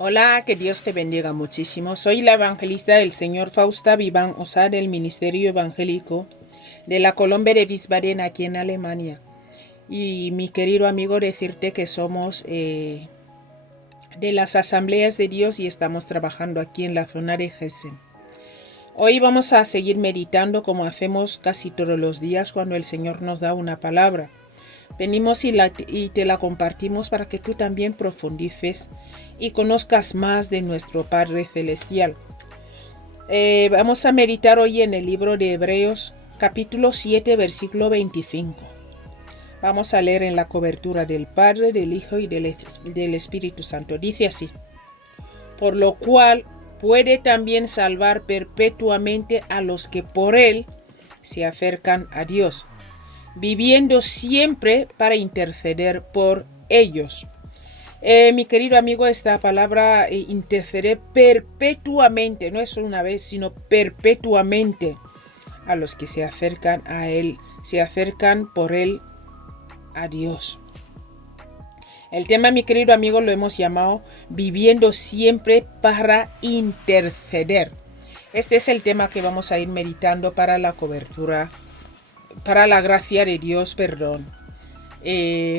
Hola, que Dios te bendiga muchísimo. Soy la evangelista del Señor Fausta Vivan Osa del Ministerio Evangélico de la Colombia de Wiesbaden aquí en Alemania. Y mi querido amigo, decirte que somos de las Asambleas de Dios y estamos trabajando aquí en la zona de Hessen. Hoy vamos a seguir meditando como hacemos casi todos los días cuando el Señor nos da una palabra. Venimos y te la compartimos para que tú también profundices y conozcas más de nuestro Padre Celestial. Vamos a meditar hoy en el libro de Hebreos, capítulo 7, versículo 25. Vamos a leer en la cobertura del Padre, del Hijo y del Espíritu Santo. Dice así: por lo cual puede también salvar perpetuamente a los que por Él se acercan a Dios, viviendo siempre para interceder por ellos. Mi querido amigo, esta palabra interceder perpetuamente, no es solo una vez, sino perpetuamente a los que se acercan a Él, se acercan por Él a Dios. El tema, mi querido amigo, lo hemos llamado viviendo siempre para interceder. Este es el tema que vamos a ir meditando para la cobertura, para la gracia de Dios, perdón.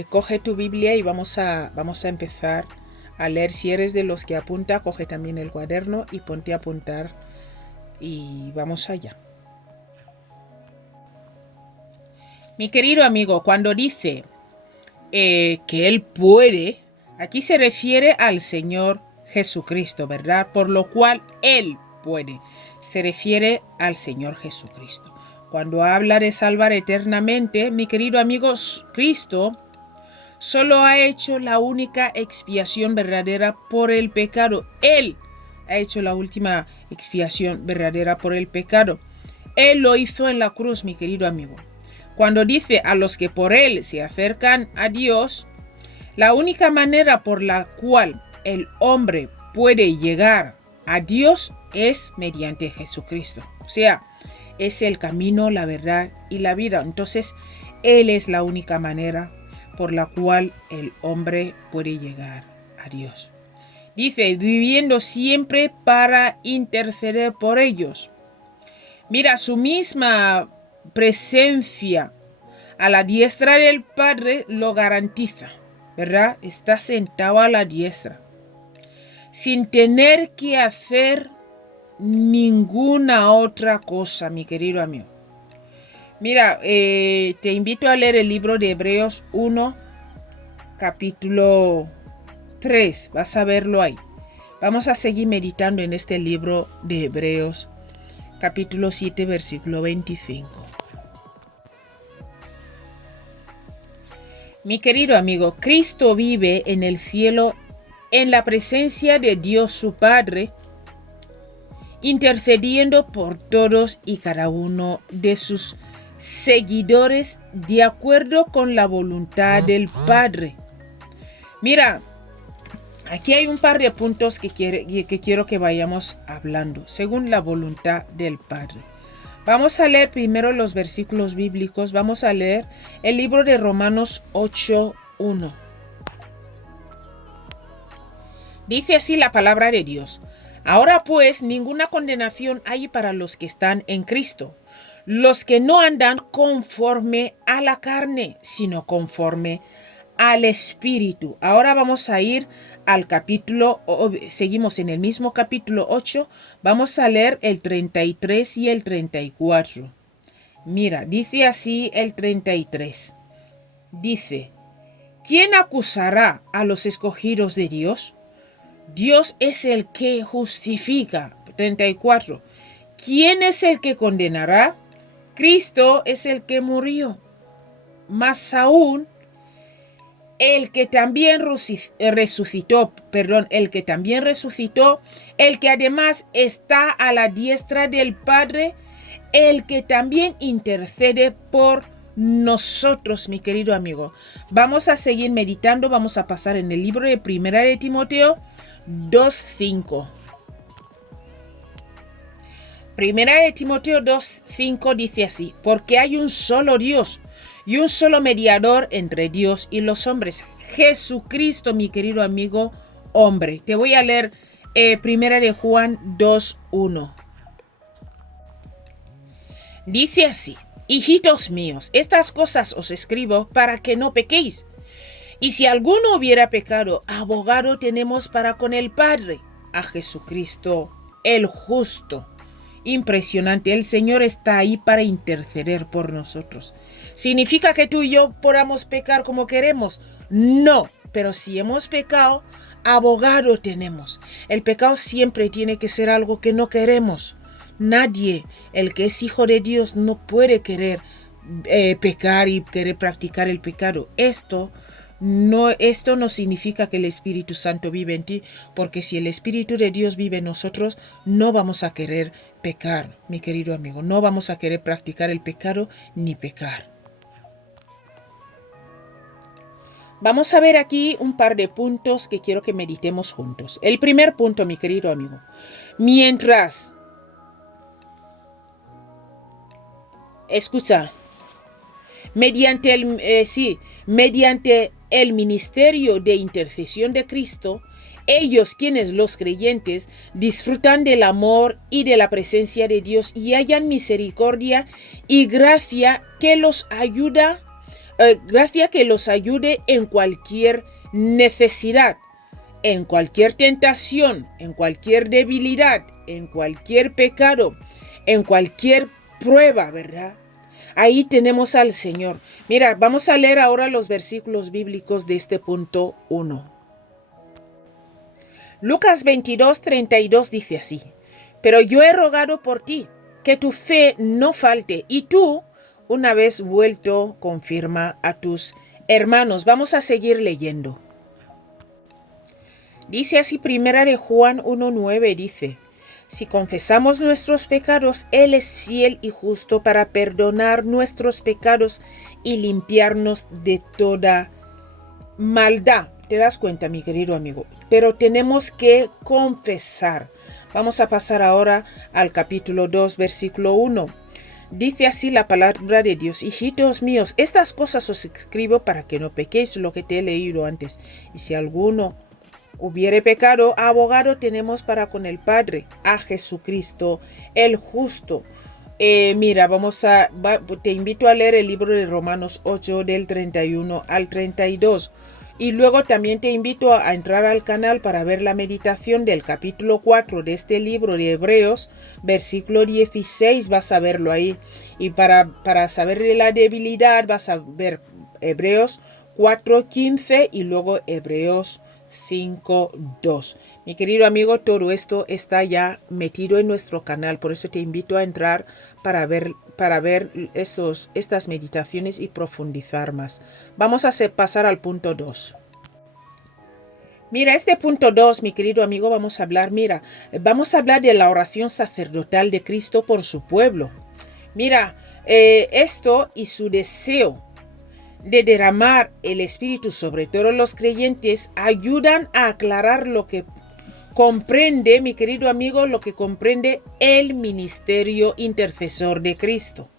Coge tu Biblia y vamos a empezar a leer. Si eres de los que apunta, coge también el cuaderno y ponte a apuntar y vamos allá. Mi querido amigo, cuando dice que Él puede, aquí se refiere al Señor Jesucristo, ¿verdad? Por lo cual Él puede. Se refiere al Señor Jesucristo. Cuando habla de salvar eternamente, mi querido amigo, Cristo solo ha hecho la única expiación verdadera por el pecado. Él ha hecho la última expiación verdadera por el pecado. Él lo hizo en la cruz, mi querido amigo. Cuando dice a los que por Él se acercan a Dios, la única manera por la cual el hombre puede llegar a Dios es mediante Jesucristo. O sea, es el camino, la verdad y la vida. Entonces, Él es la única manera por la cual el hombre puede llegar a Dios. Dice, viviendo siempre para interceder por ellos. Mira, su misma presencia a la diestra del Padre lo garantiza, ¿verdad? Está sentado a la diestra, sin tener que hacer ninguna otra cosa, mi querido amigo. Mira, te invito a leer el libro de Hebreos 1, capítulo 3. Vas a verlo ahí. Vamos a seguir meditando en este libro de Hebreos, capítulo 7, versículo 25. Mi querido amigo, Cristo vive en el cielo en la presencia de Dios su Padre, intercediendo por todos y cada uno de sus seguidores de acuerdo con la voluntad del Padre. Mira, aquí hay un par de puntos que quiero que vayamos hablando, según la voluntad del Padre. Vamos a leer primero los versículos bíblicos. Vamos a leer el libro de Romanos 8:1. Dice así la palabra de Dios: ahora pues ninguna condenación hay para los que están en Cristo, los que no andan conforme a la carne, sino conforme al Espíritu. Ahora vamos a ir al capítulo, seguimos en el mismo capítulo 8, vamos a leer el 33 y el 34. Mira, dice así el 33. Dice, ¿quién acusará a los escogidos de Dios? Dios es el que justifica. 34. ¿Quién es el que condenará? Cristo es el que murió. Más aún, el que también resucitó, el que además está a la diestra del Padre, el que también intercede por nosotros, mi querido amigo. Vamos a seguir meditando, vamos a pasar en el libro de Primera de Timoteo 2:5. Primera de Timoteo 2:5 dice así: porque hay un solo Dios y un solo mediador entre Dios y los hombres, Jesucristo, mi querido amigo, hombre. Te voy a leer primera de Juan 2:1. Dice así: hijitos míos, estas cosas os escribo para que no pequéis. Y si alguno hubiera pecado, abogado tenemos para con el Padre, a Jesucristo el justo. Impresionante, el Señor está ahí para interceder por nosotros. ¿Significa que tú y yo podamos pecar como queremos? No, pero si hemos pecado, abogado tenemos. El pecado siempre tiene que ser algo que no queremos. Nadie, el que es hijo de Dios, no puede querer pecar y querer practicar el pecado. Esto no significa que el Espíritu Santo vive en ti, porque si el Espíritu de Dios vive en nosotros, no vamos a querer pecar, mi querido amigo. No vamos a querer practicar el pecado ni pecar. Vamos a ver aquí un par de puntos que quiero que meditemos juntos. El primer punto, mi querido amigo. Escucha. Mediante el ministerio de intercesión de Cristo, ellos, quienes los creyentes, disfrutan del amor y de la presencia de Dios y hallan misericordia y gracia que los ayude en cualquier necesidad, en cualquier tentación, en cualquier debilidad, en cualquier pecado, en cualquier prueba, ¿verdad? Ahí tenemos al Señor. Mira, vamos a leer ahora los versículos bíblicos de este punto 1. Lucas 22:32 dice así: pero yo he rogado por ti, que tu fe no falte, y tú, una vez vuelto, confirma a tus hermanos. Vamos a seguir leyendo. Dice así, primera de Juan 1:9, dice: si confesamos nuestros pecados, Él es fiel y justo para perdonar nuestros pecados y limpiarnos de toda maldad. ¿Te das cuenta, mi querido amigo? Pero tenemos que confesar. Vamos a pasar ahora al capítulo 2, versículo 1. Dice así la palabra de Dios: hijitos míos, estas cosas os escribo para que no pequéis, lo que te he leído antes. Y si alguno hubiere pecado, abogado tenemos para con el Padre, a Jesucristo el justo. Mira, te invito a leer el libro de Romanos 8 del 31 al 32. Y luego también te invito a entrar al canal para ver la meditación del capítulo 4 de este libro de Hebreos, versículo 16, vas a verlo ahí. Y para saber de la debilidad vas a ver Hebreos 4:15 y luego Hebreos 5:2. Mi querido amigo, todo esto está ya metido en nuestro canal, por eso te invito a entrar para ver estas meditaciones y profundizar más. Vamos a pasar al punto 2. Mira, este punto 2, mi querido amigo, vamos a hablar de la oración sacerdotal de Cristo por su pueblo. Mira, esto y su deseo de derramar el Espíritu sobre todos los creyentes ayudan a aclarar lo que comprende, mi querido amigo, lo que comprende el ministerio intercesor de Cristo.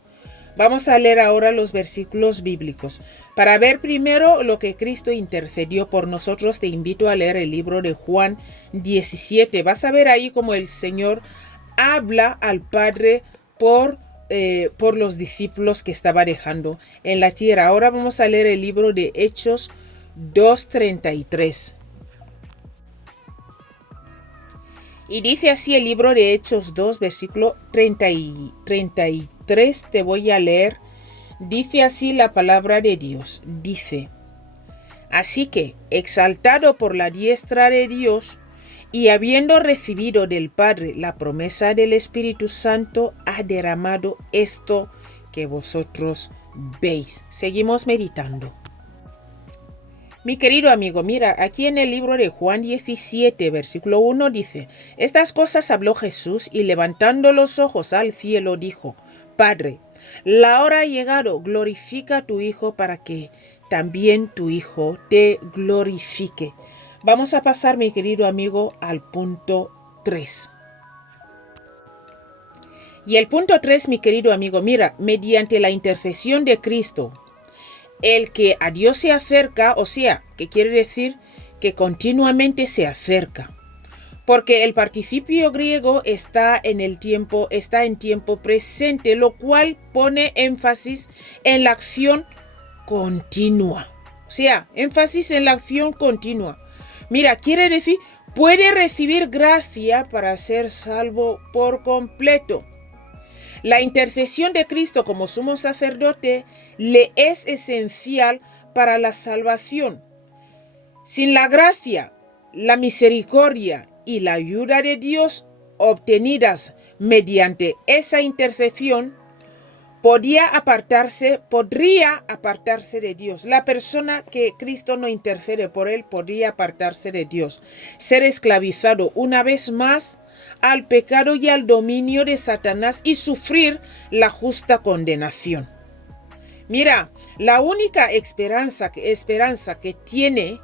Vamos a leer ahora los versículos bíblicos. Para ver primero lo que Cristo intercedió por nosotros, te invito a leer el libro de Juan 17. Vas a ver ahí cómo el Señor habla al Padre por los discípulos que estaba dejando en la tierra. Ahora vamos a leer el libro de Hechos 2:33. Y dice así el libro de Hechos 2, versículo 33, te voy a leer. Dice así la palabra de Dios. Dice: así que, exaltado por la diestra de Dios, y habiendo recibido del Padre la promesa del Espíritu Santo, ha derramado esto que vosotros veis. Seguimos meditando. Mi querido amigo, mira, aquí en el libro de Juan 17, versículo 1 dice: estas cosas habló Jesús y levantando los ojos al cielo dijo: Padre, la hora ha llegado, glorifica a tu Hijo para que también tu Hijo te glorifique. Vamos a pasar, mi querido amigo, al punto 3. Y el punto 3, mi querido amigo, mira, mediante la intercesión de Cristo, el que a Dios se acerca, o sea, que quiere decir que continuamente se acerca, porque el participio griego está en tiempo presente, lo cual pone énfasis en la acción continua. O sea, énfasis en la acción continua. Mira, quiere decir, puede recibir gracia para ser salvo por completo. La intercesión de Cristo como sumo sacerdote le es esencial para la salvación. Sin la gracia, la misericordia y la ayuda de Dios obtenidas mediante esa intercesión, podría apartarse de Dios. La persona que Cristo no intercede por él podría apartarse de Dios, ser esclavizado una vez más al pecado y al dominio de Satanás y sufrir la justa condenación. Mira, la única esperanza que tiene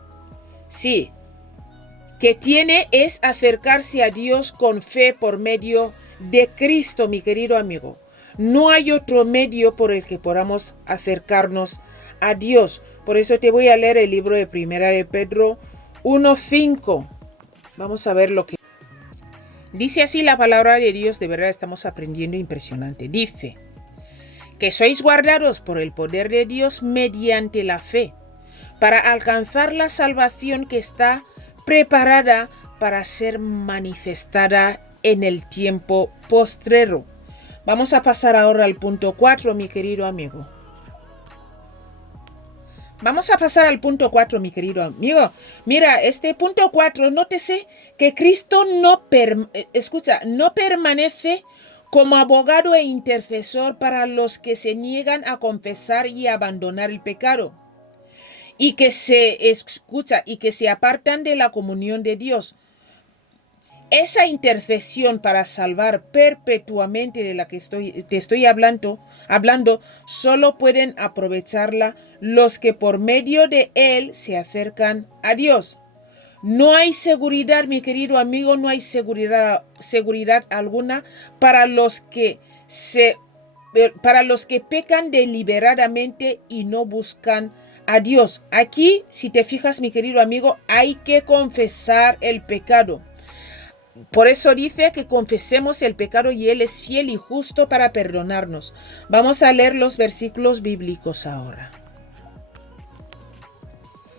es acercarse a Dios con fe por medio de Cristo, mi querido amigo. No hay otro medio por el que podamos acercarnos a Dios. Por eso te voy a leer el libro de Primera de Pedro 1:5. Vamos a ver lo que dice así la palabra de Dios. De verdad estamos aprendiendo impresionante. Dice que sois guardados por el poder de Dios mediante la fe, para alcanzar la salvación que está preparada para ser manifestada en el tiempo postrero. Vamos a pasar ahora al punto 4, mi querido amigo. Mira, este punto 4, nótese que Cristo no permanece como abogado e intercesor para los que se niegan a confesar y abandonar el pecado, y que se apartan de la comunión de Dios. Esa intercesión para salvar perpetuamente de la que te estoy hablando, solo pueden aprovecharla los que por medio de él se acercan a Dios. No hay seguridad, mi querido amigo, no hay seguridad alguna para los que pecan deliberadamente y no buscan a Dios. Aquí, si te fijas, mi querido amigo, hay que confesar el pecado. Por eso dice que confesemos el pecado y Él es fiel y justo para perdonarnos. Vamos a leer los versículos bíblicos ahora.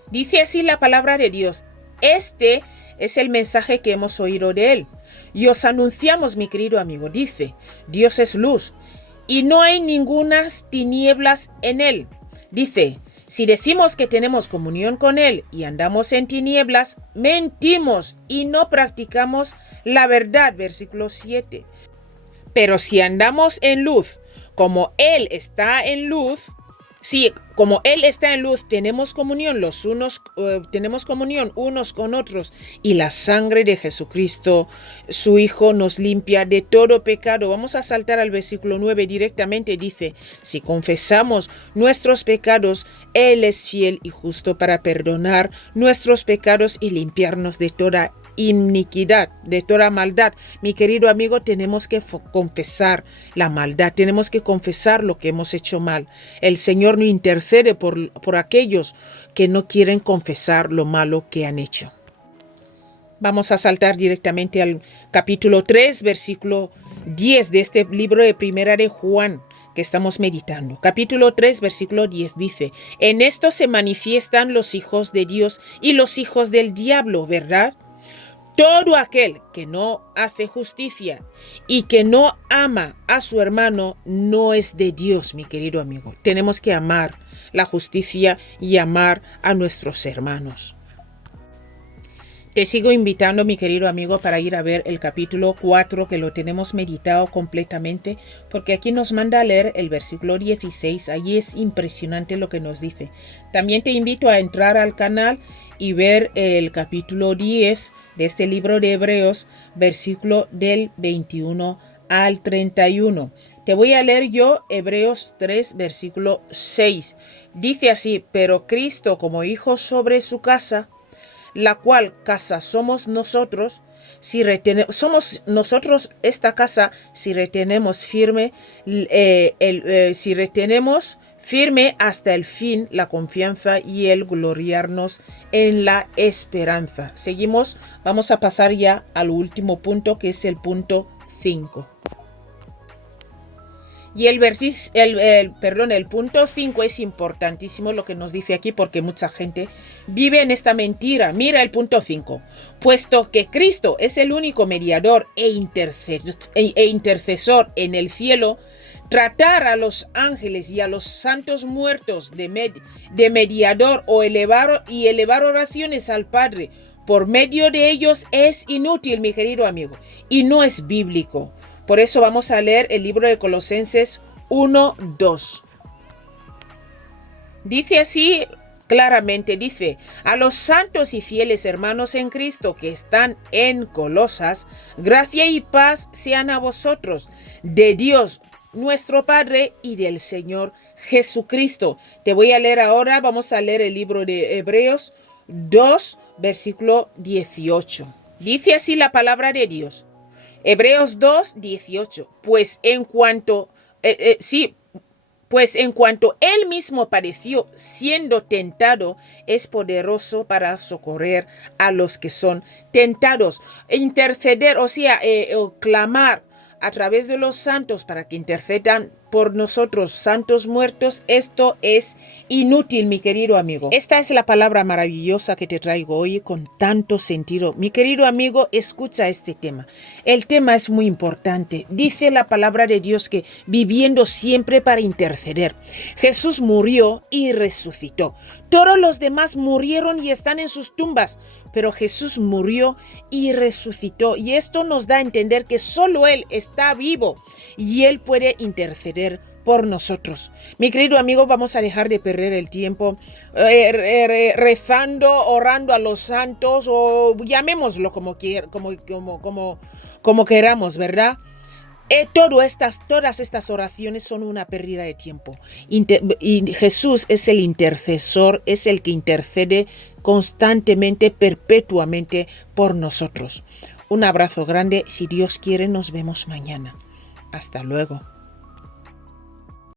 Dice así la palabra de Dios. Este es el mensaje que hemos oído de Él y os anunciamos, mi querido amigo. Dice, Dios es luz y no hay ningunas tinieblas en Él. Dice, si decimos que tenemos comunión con Él y andamos en tinieblas, mentimos y no practicamos la verdad. Versículo 7. Pero si andamos en luz, como Él está en luz, tenemos comunión unos con otros, y la sangre de Jesucristo, su Hijo, nos limpia de todo pecado. Vamos a saltar al versículo 9 directamente. Dice, si confesamos nuestros pecados, Él es fiel y justo para perdonar nuestros pecados y limpiarnos de toda iniquidad, de toda maldad. Mi querido amigo, tenemos que confesar la maldad, tenemos que confesar lo que hemos hecho mal. El Señor no intercede por aquellos que no quieren confesar lo malo que han hecho. Vamos a saltar directamente al capítulo 3, versículo 10 de este libro de Primera de Juan que estamos meditando. Capítulo 3, versículo 10 dice, en esto se manifiestan los hijos de Dios y los hijos del diablo, ¿verdad? Todo aquel que no hace justicia y que no ama a su hermano no es de Dios, mi querido amigo. Tenemos que amar la justicia y amar a nuestros hermanos. Te sigo invitando, mi querido amigo, para ir a ver el capítulo 4, que lo tenemos meditado completamente, porque aquí nos manda a leer el versículo 16. Allí es impresionante lo que nos dice. También te invito a entrar al canal y ver el capítulo 10 de este libro de Hebreos, versículo del 21 al 31. Te voy a leer yo Hebreos 3, versículo 6. Dice así, pero Cristo como hijo sobre su casa, la cual casa somos nosotros, somos nosotros esta casa, si retenemos firme hasta el fin la confianza y el gloriarnos en la esperanza. Seguimos, vamos a pasar ya al último punto, que es el punto 5. Y el punto 5 es importantísimo lo que nos dice aquí, porque mucha gente vive en esta mentira. Mira el punto 5. Puesto que Cristo es el único mediador e intercesor en el cielo, tratar a los ángeles y a los santos muertos de mediador o elevar oraciones al Padre por medio de ellos es inútil, mi querido amigo, y no es bíblico. Por eso vamos a leer el libro de Colosenses 1:2. Dice así claramente, dice: a los santos y fieles hermanos en Cristo que están en Colosas, gracia y paz sean a vosotros, de Dios nuestro Padre y del Señor Jesucristo. Te voy a leer ahora, vamos a leer el libro de Hebreos 2, versículo 18. Dice así la palabra de Dios. Hebreos 2, 18. Pues en cuanto él mismo padeció siendo tentado, es poderoso para socorrer a los que son tentados. Interceder, o sea, clamar a través de los santos para que intercedan por nosotros, santos muertos, esto es inútil, mi querido amigo. Esta es la palabra maravillosa que te traigo hoy con tanto sentido. Mi querido amigo, escucha este tema. El tema es muy importante. Dice la palabra de Dios que viviendo siempre para interceder. Jesús murió y resucitó. Todos los demás murieron y están en sus tumbas, pero Jesús murió y resucitó. Y esto nos da a entender que solo Él está vivo y Él puede interceder por nosotros. Mi querido amigo, vamos a dejar de perder el tiempo rezando, orando a los santos, o llamémoslo como queramos, ¿verdad? Todas estas oraciones son una pérdida de tiempo. Y Jesús es el intercesor, es el que intercede constantemente, perpetuamente por nosotros. Un abrazo grande. Si Dios quiere, nos vemos mañana. Hasta luego.